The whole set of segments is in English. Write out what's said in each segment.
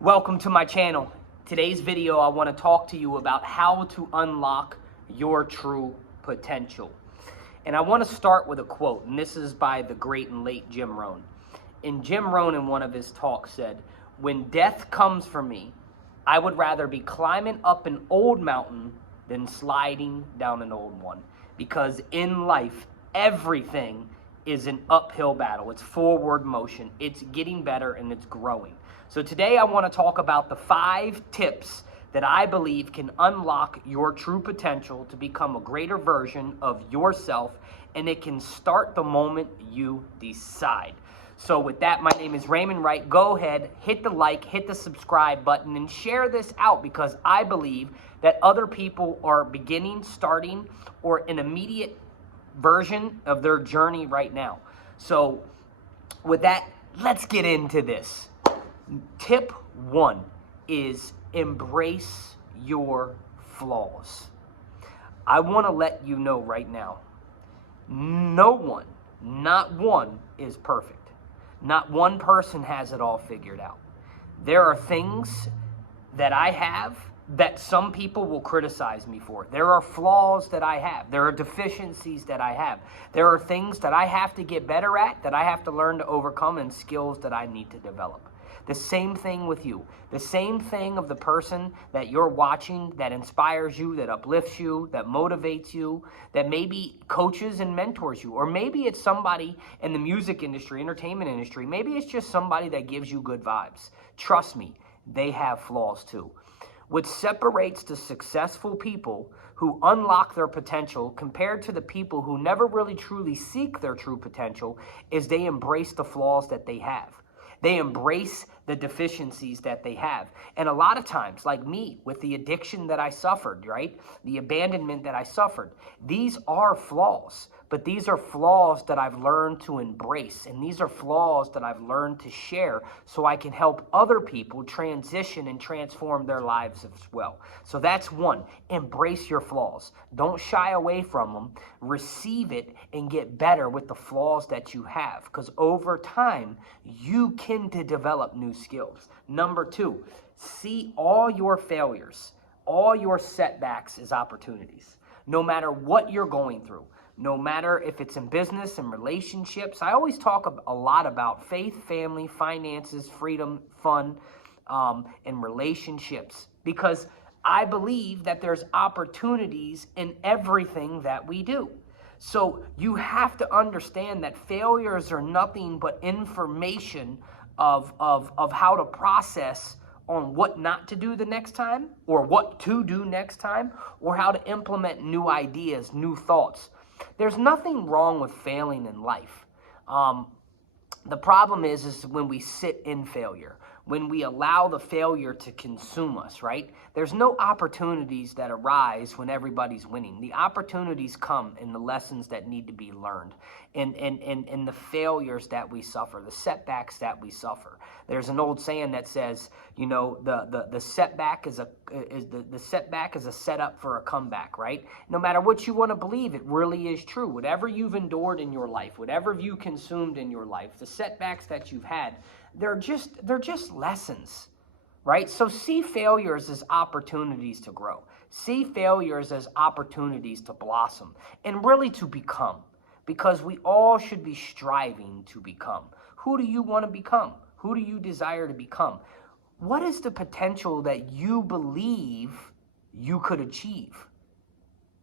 Welcome to my channel. Today's video, I want to talk to you about how to unlock your true potential. And I want to start with a quote, and this is by the great and late Jim Rohn. And Jim Rohn in one of his talks said, "When death comes for me, I would rather be climbing up an old mountain than sliding down an old one. Because in life, everything is an uphill battle. It's forward motion. It's getting better and it's growing." So today I want to talk about the 5 tips that I believe can unlock your true potential to become a greater version of yourself, and it can start the moment you decide. So with that, my name is Raymond Wright. Go ahead, hit the like, hit the subscribe button, and share this out because I believe that other people are beginning, starting, or an immediate version of their journey right now. So with that, let's get into this. Tip 1 is embrace your flaws. I want to let you know right now, no one, not one, is perfect. Not one person has it all figured out. There are things that I have that some people will criticize me for. There are flaws that I have. There are deficiencies that I have. There are things that I have to get better at, that I have to learn to overcome, and skills that I need to develop. The same thing with you. The same thing of the person that you're watching that inspires you, that uplifts you, that motivates you, that maybe coaches and mentors you. Or maybe it's somebody in the music industry, entertainment industry. Maybe it's just somebody that gives you good vibes. Trust me, they have flaws too. What separates the successful people who unlock their potential compared to the people who never really truly seek their true potential is they embrace the flaws that they have. They embrace the deficiencies that they have. And a lot of times, like me, with the addiction that I suffered, right? The abandonment that I suffered, these are flaws. But these are flaws that I've learned to embrace. And these are flaws that I've learned to share so I can help other people transition and transform their lives as well. So that's 1. Embrace your flaws. Don't shy away from them. Receive it and get better with the flaws that you have. Because over time, you can develop new skills. Number 2, see all your failures, all your setbacks as opportunities. No matter what you're going through. No matter if it's in business and relationships. I always talk a lot about faith, family, finances, freedom, fun, and relationships. Because I believe that there's opportunities in everything that we do. So you have to understand that failures are nothing but information of how to process on what not to do the next time, or what to do next time, or how to implement new ideas, new thoughts. There's nothing wrong with failing in life. The problem is when we sit in failure, when we allow the failure to consume us, right? There's no opportunities that arise when everybody's winning. The opportunities come in the lessons that need to be learned, and the failures that we suffer, the setbacks that we suffer. There's an old saying that says, you know, the setback is a setup for a comeback, right? No matter what you want to believe, it really is true. Whatever you've endured in your life, whatever you consumed in your life, the setbacks that you've had, they're just lessons, right? So see failures as opportunities to grow. See failures as opportunities to blossom and really to become, because we all should be striving to become. Who do you want to become? Who do you desire to become? What is the potential that you believe you could achieve?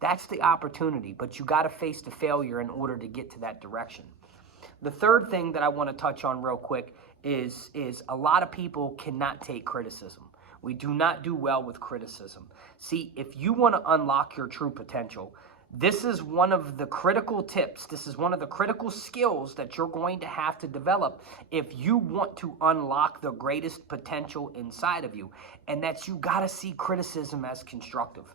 That's the opportunity, but you got to face the failure in order to get to that direction. The third thing that I want to touch on real quick is a lot of people cannot take criticism. We do not do well with criticism. See, if you want to unlock your true potential, this is one of the critical tips. This is one of the critical skills that you're going to have to develop if you want to unlock the greatest potential inside of you. And that's, you got to see criticism as constructive.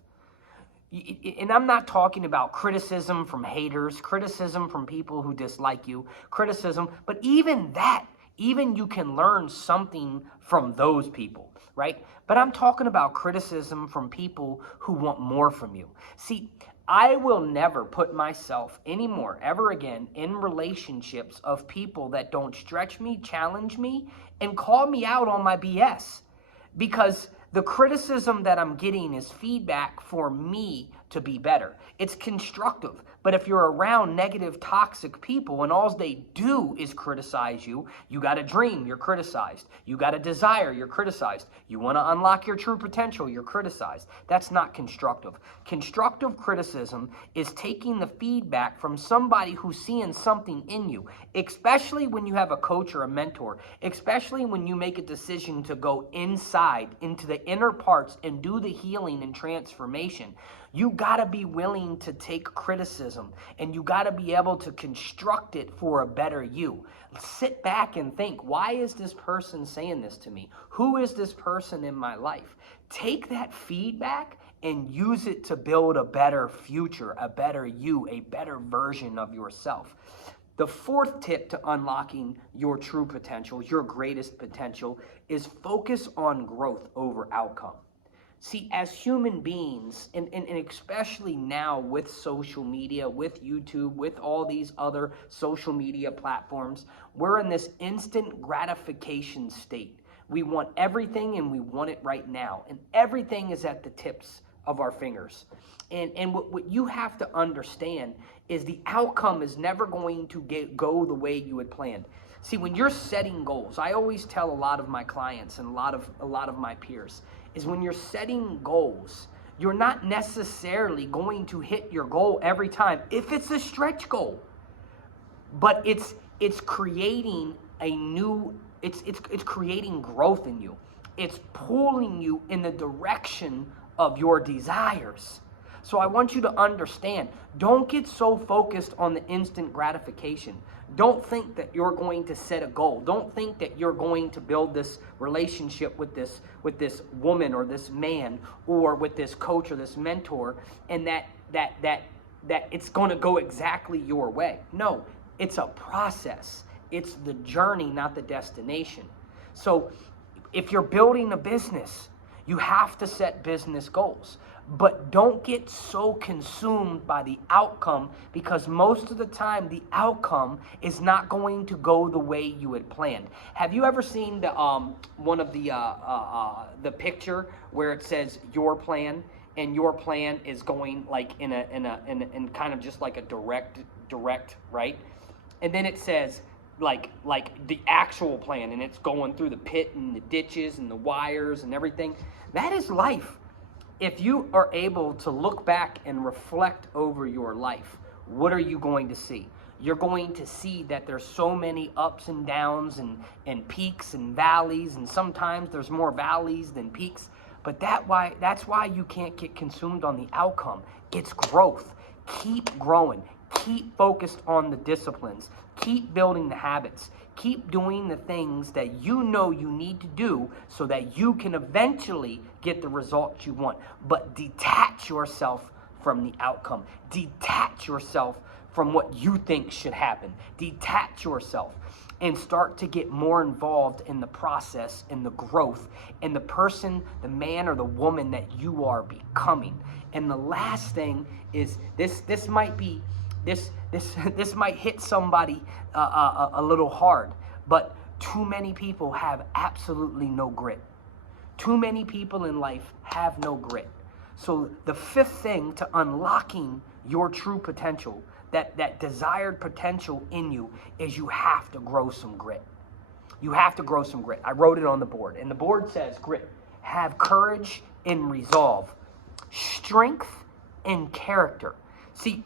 And I'm not talking about criticism from haters, criticism from people who dislike you, criticism, but even that, even you can learn something from those people, right? But I'm talking about criticism from people who want more from you. See, I will never put myself anymore, ever again, in relationships of people that don't stretch me, challenge me, and call me out on my BS. because the criticism that I'm getting is feedback for me to be better. It's constructive. But if you're around negative, toxic people and all they do is criticize you, you got a dream, you're criticized. You got a desire, you're criticized. You want to unlock your true potential, you're criticized. That's not constructive. Constructive criticism is taking the feedback from somebody who's seeing something in you, especially when you have a coach or a mentor, especially when you make a decision to go inside into the inner parts and do the healing and transformation. You got to be willing to take criticism, and you got to be able to construct it for a better you. Sit back and think, why is this person saying this to me? Who is this person in my life? Take that feedback and use it to build a better future, a better you, a better version of yourself. The fourth tip to unlocking your true potential, your greatest potential, is focus on growth over outcome. See, as human beings, and especially now with social media, with YouTube, with all these other social media platforms, we're in this instant gratification state. We want everything and we want it right now. And everything is at the tips of our fingers. And what you have to understand is the outcome is never going to go the way you had planned. See, when you're setting goals, I always tell a lot of my clients and a lot of my peers, is when you're setting goals, you're not necessarily going to hit your goal every time if it's a stretch goal. But it's creating a new, it's creating growth in you. It's pulling you in the direction of your desires. So I want you to understand, don't get so focused on the instant gratification. Don't think that you're going to set a goal. Don't think that you're going to build this relationship with this woman or this man or with this coach or this mentor, and that it's going to go exactly your way. No, it's a process. It's the journey, not the destination. So if you're building a business, you have to set business goals. But don't get so consumed by the outcome, because most of the time the outcome is not going to go the way you had planned. Have you ever seen the one of the picture where it says your plan, and your plan is going like in kind of just like a direct, right? And then it says like the actual plan, and it's going through the pit and the ditches and the wires and everything. That is life. If you are able to look back and reflect over your life, what are you going to see? You're going to see that there's so many ups and downs and peaks and valleys, and sometimes there's more valleys than peaks. But that's why you can't get consumed on the outcome. It's growth. Keep growing. Keep focused on the disciplines. Keep building the habits. Keep doing the things that you know you need to do so that you can eventually get the results you want. But detach yourself from the outcome. Detach yourself from what you think should happen. Detach yourself and start to get more involved in the process, in the growth, in the person, the man or the woman that you are becoming. And the last thing is this might hit somebody a little hard, but too many people have absolutely no grit. Too many people in life have no grit. So the fifth thing to unlocking your true potential, that desired potential in you, is you have to grow some grit. You have to grow some grit. I wrote it on the board, and the board says grit. Have courage and resolve. Strength and character. See,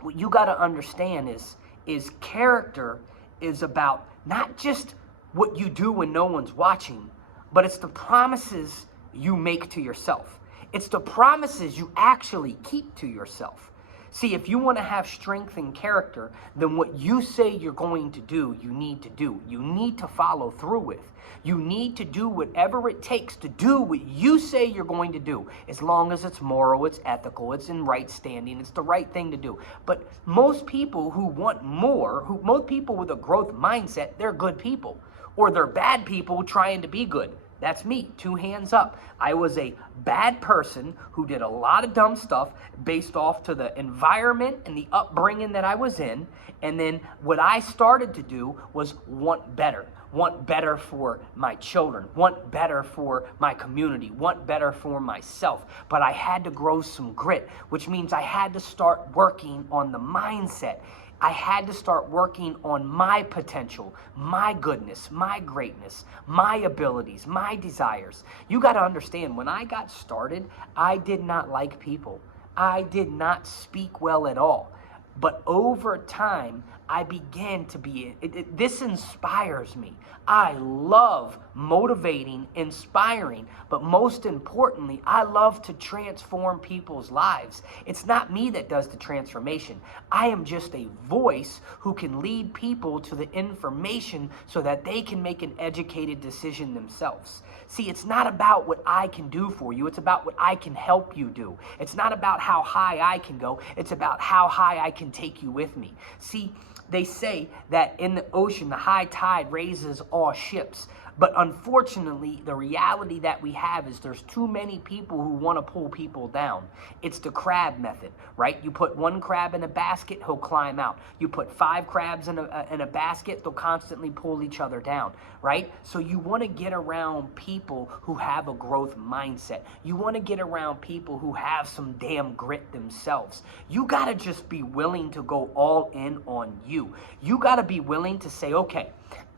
what you got to understand is character is about not just what you do when no one's watching, but it's the promises you make to yourself. It's the promises you actually keep to yourself. See, if you want to have strength and character, then what you say you're going to do, you need to do. You need to follow through with. You need to do whatever it takes to do what you say you're going to do, as long as it's moral, it's ethical, it's in right standing, it's the right thing to do. But most people who want more, most people with a growth mindset, they're good people, or they're bad people trying to be good. That's me, 2 hands up. I was a bad person who did a lot of dumb stuff based off to the environment and the upbringing that I was in. And then what I started to do was want better, want better for my children, want better for my community, want better for myself. But I had to grow some grit, which means I had to start working on the mindset. I had to start working on my potential, my goodness, my greatness, my abilities, my desires. You got to understand, when I got started, I did not like people. I did not speak well at all. But over time, I began to be, this inspires me. I love motivating, inspiring, but most importantly, I love to transform people's lives. It's not me that does the transformation. I am just a voice who can lead people to the information so that they can make an educated decision themselves. See, it's not about what I can do for you. It's about what I can help you do. It's not about how high I can go. It's about how high I can take you with me. See, they say that in the ocean, the high tide raises all ships. But unfortunately, the reality that we have is there's too many people who want to pull people down. It's the crab method, right? You put one crab in a basket, he'll climb out. You put 5 crabs in a basket, they'll constantly pull each other down, right? So you want to get around people who have a growth mindset. You want to get around people who have some damn grit themselves. You got to just be willing to go all in on you. You got to be willing to say, okay,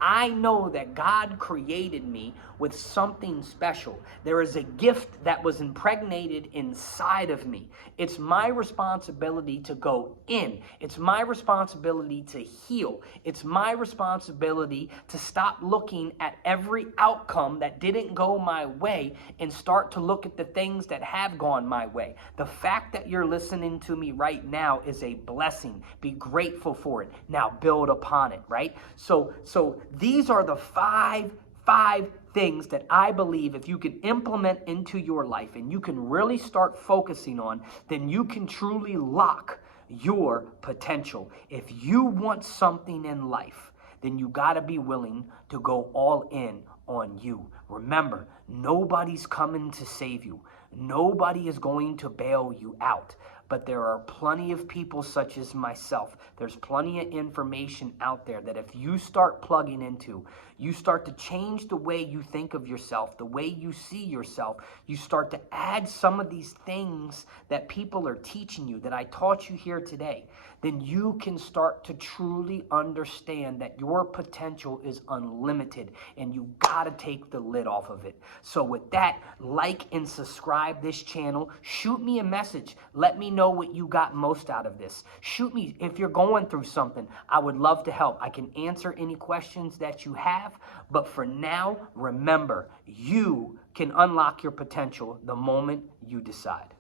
I know that God created me with something special. There is a gift that was impregnated inside of me. It's my responsibility to go in. It's my responsibility to heal. It's my responsibility to stop looking at every outcome that didn't go my way and start to look at the things that have gone my way. The fact that you're listening to me right now is a blessing. Be grateful for it. Now build upon it, right? So these are the five things that I believe if you can implement into your life and you can really start focusing on, then you can truly lock your potential. If you want something in life, then you got to be willing to go all in on you. Remember, nobody's coming to save you. Nobody is going to bail you out. But there are plenty of people such as myself. There's plenty of information out there that if you start plugging into, you start to change the way you think of yourself, the way you see yourself. You start to add some of these things that people are teaching you, that I taught you here today. Then you can start to truly understand that your potential is unlimited and you got to take the lid off of it. So with that, like and subscribe this channel. Shoot me a message. Let me know what you got most out of this. Shoot me if you're going through something. I would love to help. I can answer any questions that you have. But for now, remember, you can unlock your potential the moment you decide.